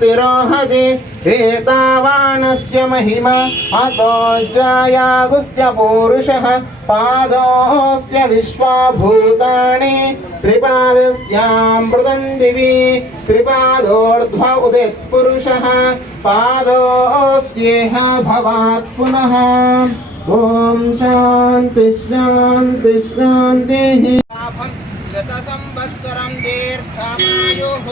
तिरोहति एतावानस्य महिमा अतोज्जायागुस्य पूरुषः पादोऽस्य विश्वभूतानि त्रिपादस्यामृतं दिवि त्रिपादोर्ध्व उदित्पुरुषः पादोऽस्त्येह भवात् पुनः ओम शांति शांति शांतिः शतसंवत्सरं दीर्घमायुः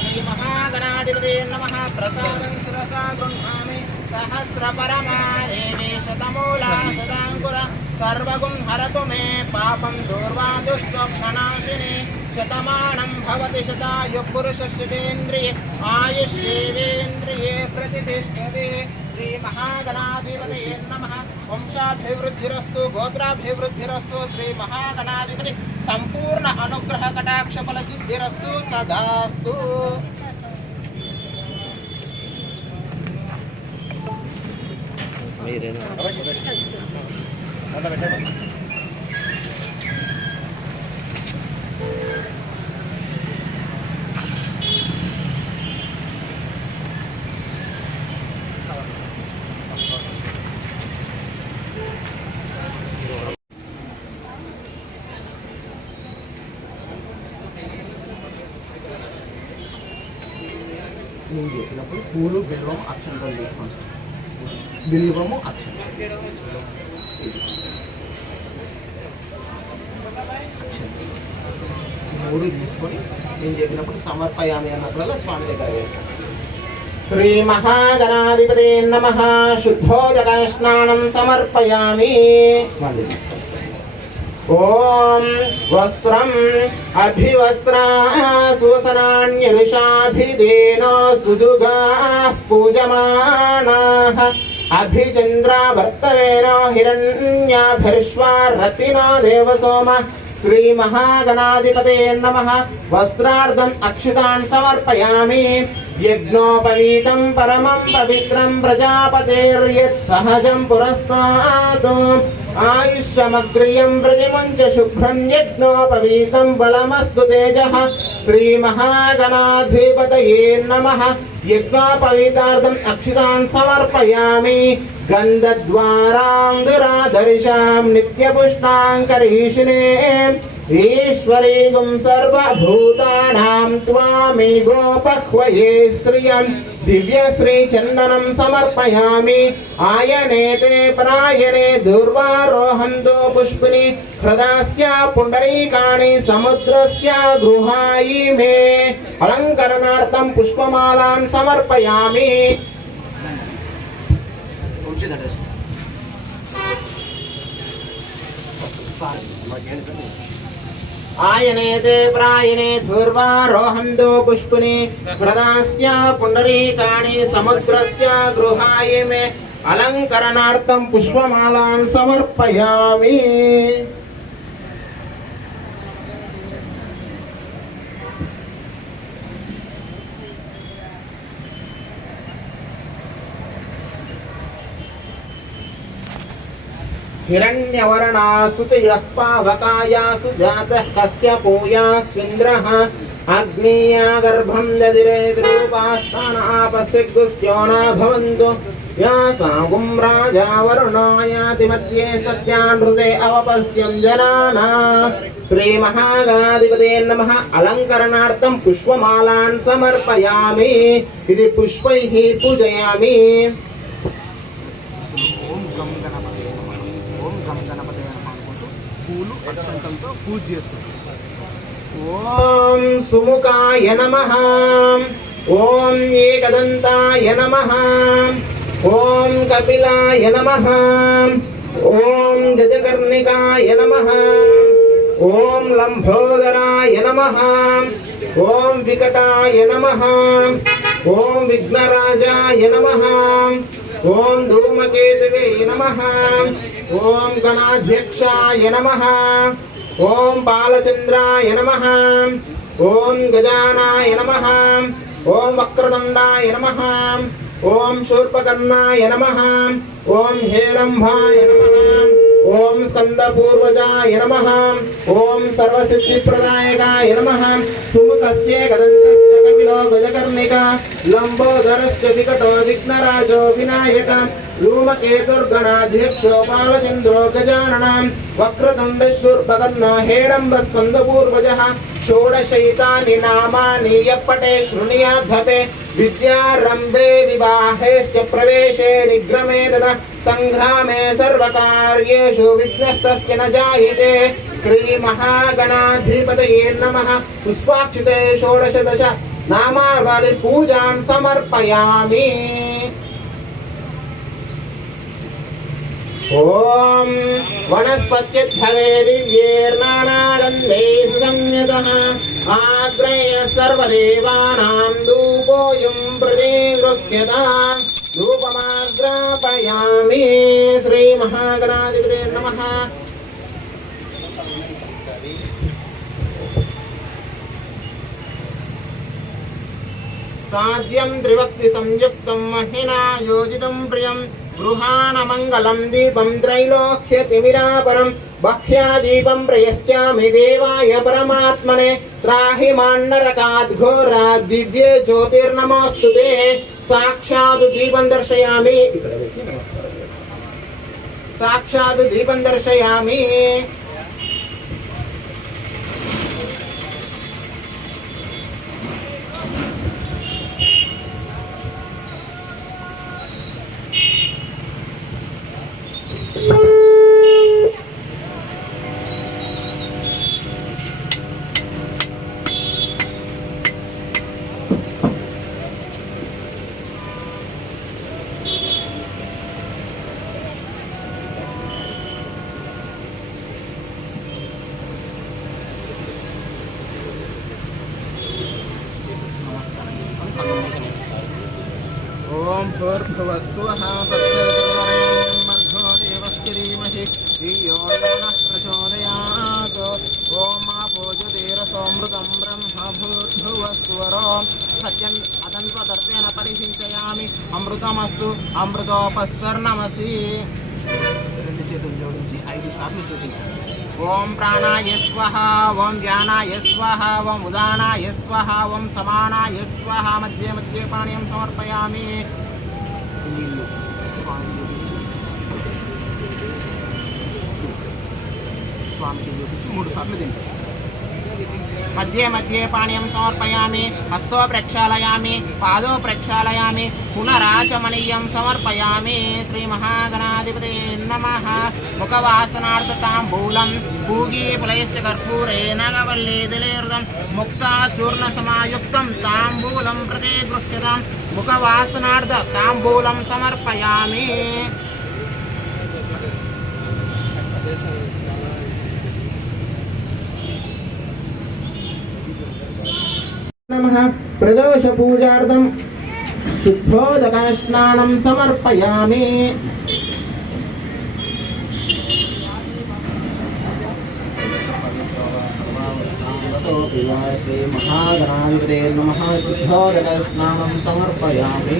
श्रीमहागणाधिपते नमः प्रसादं शिरसा गृह्णामि सहस्रपरमादेवी शतमूला शताङ्कुरा सर्वगुं हरतु मे पापं दूर्वादुःस्वप्ननाशिनी शतमानं भवति शतायुः पुरुषस्येन्द्रिये आयुष्येवेन्द्रिये प्रतिष्ठते श्री महागणाधिपते नमः वंशाभिवृद्धिरस्तु गोत्राभिवृद्धिरस्तु श्री महागणाधिपति संपूर्ण अनुग्रह कटाक्ष फल सिद्धिरस्तु तदास्तु నేను చెప్పినప్పుడు పూలు బెల్లం అక్షంతలు తీసుకోండి సార్ బిల్వము అక్షంతలు మూడు తీసుకొని నేను చెప్పినప్పుడు సమర్పయామి అన్నప్పుడల్లా స్వామి దగ్గర వేస్తాను శ్రీ మహాగణాధిపతే నమః శుద్ధోదక స్నానం సమర్పయామి మళ్ళీ తీసుకోండి ओम वस्त्रम अभिवस्त्रा सुवसनान्यरुषाभिदेनो सुदुगा पूजमानाः अभिचन्द्रा भर्तवेनो हिरण्याभिर्श्वा रतिनो देवसोम श्री महागणाधिपते नमः वस्त्रार्धम् अक्षतान् समर्पयामि यज्ञोपवीतं परमं पवित्रं प्रजापतेर्यत् सहजं पुरस्तात् आयुष्यमग्रियं व्रजमुञ्च शुभ्रं यज्ञोपवीतं बलमस्तु तेजः श्री महागणाधिपतये नमः यज्ञोपवीतार्थम् अक्षतान् समर्पयामि गन्धद्वारान्दुराधरिषां नित्यपुष्टाङ्करीषिणे ईश्वरीगुं सर्वभूतानां त्वामिगोपह्वये श्रियं दिव्यश्रीचन्दनं समर्पयामि आयनेते प्रायणे दूर्वारोहन्तो पुष्पिनि हृदास्य पुण्डरीकाणि समुद्रस्य गृहायि मे अलङ्करणार्थं पुष्पमालां समर्पयामि आयनेते प्रायणे धूर्वारोहन्तो पुष्पिनि हृदास्य पुण्डरीकाणि समुद्रस्य गृहाय मे अलङ्करणार्थं पुष्पमालां समर्पयामि हिरण्यवर्णासुतयः पावकायासु जातः कस्य पूयास्विन्द्रः अग्नीया गर्भं ददिरे विरूपास्थानापसिग्गुस्यो न भवन्तु या सागुं राजा वरुणायाति मध्ये सत्यान् हृदे अवपश्यं जनानां श्रीमहागणाधिपते नमः अलङ्करणार्थं पुष्पमालान् समर्पयामि इति पुष्पैः पूजयामि ओम सुमुखाय नमः ओम एकदन्ताय नमः ओम कपिलाय नमः ओम गजकर्णिकाय नमः ओम लंबोदराय नमः ओम विकटाय नमः ओम विघ्नराजाय नमः ओम धूमकेतवे नमः ओम गणाध्यक्षाय नमः ओम बालचंद्राय नमः ओम गजानाय नमः ओम वक्रतुंडाय नमः ओम शूर्पकर्णाय नमः ओम हेरंभाय नमः ओम स्कंदपूर्वजाय नमः ओम सर्वसिद्धिप्रदायकाय नमः सुमुखस्य गदन्तस्य नीलो गजकर्णिक लंबोदरश्च विकटो विघ्नराजो विनायक धूमकेतुर्गणाध्यक्षो बालचन्द्रो गजाननः वक्रतुण्डशूर्पकर्णो हेडम्बस्कन्दपूर्वजः षोडशैतानि नामानि यः पठे शृणुयाद्धपे विद्यारम्भे विवाहेश्च प्रवेशे निग्रमे तथा संग्रामे सर्वकार्येषु विघ्नस्तस्य न जायते श्रीमहागणाधिपतये नमः पुष्पाक्षिते षोडशदश नामावली पूजां समर्पयामि ओम वनस्पत्यद्भवे दिव्यैर्नानागन्धैः सुसंयुतः आग्रेय सर्वदेवानां धूपोऽयं प्रतिगृह्यताम् धूपमाग्रापयामि श्रीमहागणाधिपतये नमः साध्यं त्रिभक्ति संयुक्तं महिना योजितं प्रियं गृहाणमङ्गलं दीपं त्रैलोक्यतिमिरापरं बह्यादीपं प्रयश्चामि देवाय परमात्मने त्राहि मान्नरकात् घोरात् दिव्ये ज्योतिर्नमोऽस्तु ते साक्षात् दीपं दर्शयामि साक्षात् दीपं दर्शयामि ओम भूर्भुवस्सुवः तत्सवितुर्वरेण्यं देवस्य धीमहि धियो यो नः प्रचोदयात् ओम आपोजतेरसोऽमृतं ब्रह्म भूर्भुवस्सुवरो सत्यं अतन्त्वतर्तेन परिसिञ्चयामि अमृतमस्तु अमृतोपस्तर्नमसि రెండు చేతులు జోడించి 5 సార్లు చూపించండి ओम प्राणाय स्वाहा ओम व्यानाय स्वाहा ओम उदानाय स्वाहा ओम समानाय स्वाहा मध्ये मध्ये पानीयं समर्पयामि स्वामी की 3 సార్లు తింటారు मध्ये मध्ये पानीयं समर्पयामि हस्तो प्रक्षालयामि पादो प्रक्षालयामि पुनराचमनीयं समर्पयामि श्रीमहागणाधिपतये नमः मुखवासनार्थताम्बूलं पूगीफलैश्च कर्पूरेण नववल्लीदलेर्दं मुक्ताचूर्णसमायुक्तं ताम्बूलं प्रतिगृह्यतां मुखवासनार्थताम्बूलं समर्पयामि नमः प्रदोष पूजार्थं शुद्धोदकस्नानं समर्पयामि श्री महागणाधिपतये नमः शुद्धोदकस्नानं समर्पयामि